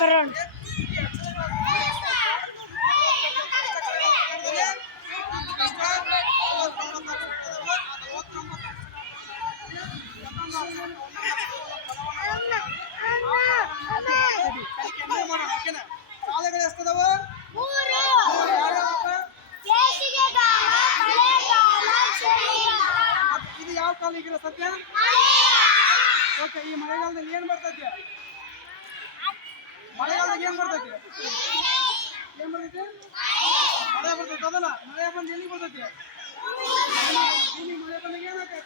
करण ಇದು ಯಾವ ಕಾಲ ಸತ್ಯ ಈ ಮಳೆಗಾಲದಲ್ಲಿ ಏನ್ ಬರ್ತದೆ ఏం పడుతుంది మಳೆ పడుతుంది కదలా మಳೆ పని ఎన్ని పడుతుంది మಳೆ పని ఏమైతే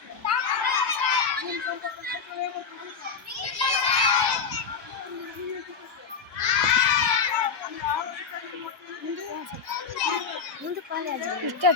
ముందు పాలేదు ఇష్టం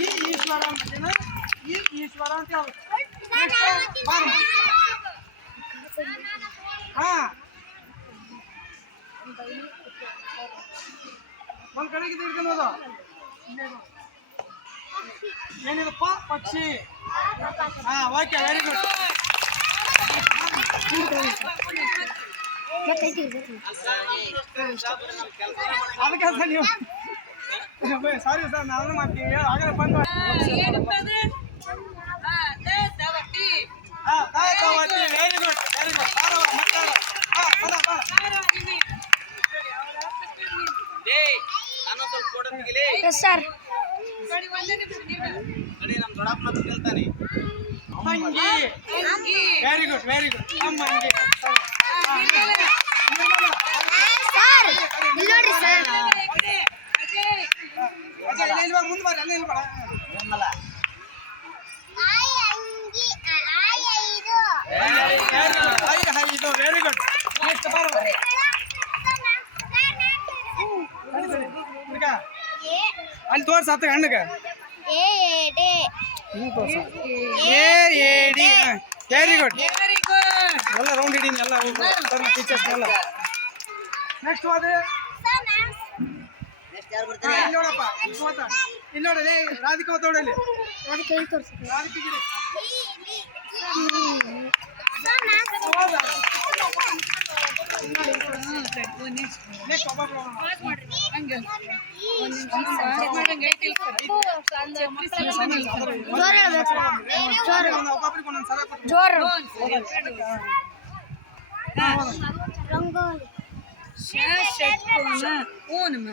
ಈ ಈಶ್ವರ ಮಧ್ಯಾಹ್ನ ಈ ಈಶ್ವರ ಅಂತ ಹಾ ಒಂದ್ ಕಡೆಗೆ ತಿಳ್ಕೊಳೋದು ಏನಿದಪ್ಪ ಪಕ್ಷಿ ಹಾ ಓಕೆ ವೆರಿ ಗುಡ್ ಅದಕ್ಕೆ ನೀವು Ah, ah, sorry ah, sir ನಾನು very good very good sir very good very good ಇಲ್ಲಿ ನೋಡಿ ಸರ್ ಅಲ್ಲಿ ಇಲ್ವಾ ಮುಂದೆ ಬರ್ರಿ ಅಲ್ಲಿ ಇಲ್ಬೇಡ ನಿಮ್ಮಲ್ಲ ವೆರಿ ಗುಡ್ ನೆಕ್ಸ್ಟ್ ಬಾರು ಅಲ್ಲಿ ತೋರ್ಸ ಹತ್ತ ಹಣ್ಣಗೆ ವೆರಿ ಗುಡ್ ಎಲ್ಲ ರೌಂಡ್ ಹಿಡೀನಿ ಎಲ್ಲ ಟೀಚರ್ಸ್ ಎಲ್ಲ ನೆಕ್ಸ್ಟ್ ಹೋದ್ರೆ ಯಾರು ಬರ್ತಾರೆ ಇಲ್ಲೋಡಪ್ಪ ಇವತ್ತ ಇಲ್ಲೋಡ ಲೇ ರಾಧಿಕಾ ತೋಡ ಇಲ್ಲಿ ರಾಧಿಕಾ ಇಲ್ಲಿ ತೋರಿಸು ರಾಧಿಕಾ ಗಿಡ ಜೋರ್ ರಂಗೋಲಿ ಶೆಟ್ಕೋನ ಓನಮ್ಮ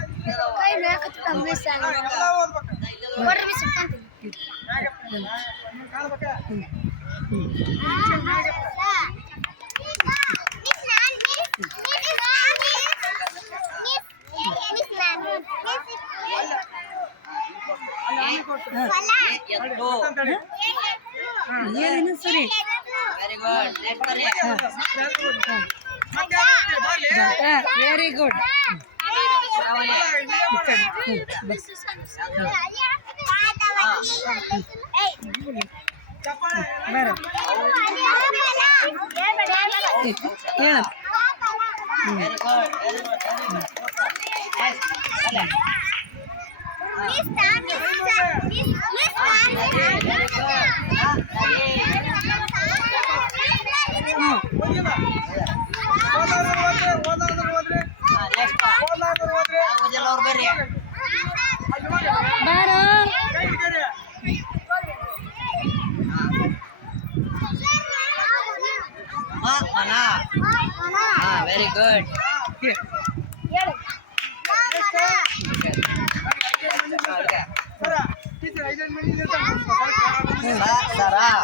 ಕೈ ಮೇಕತ್ತು ಕಮ್ಮಿ ಸಾಲ ಕೊಡ್ರಿ ಮಿ ಸಿಕ್ಕಂತ ಏನು ಸರಿ ವೆರಿ ಗುಡ್ ನೆಕ್ಸ್ಟ್ ಸರಿ ವೆರಿ ಗುಡ್ Yeah. હા અના હા વેરી ગુડ સારા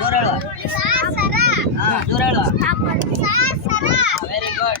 જોરેડો હા જોરેડો વેરી ગુડ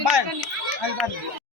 बाय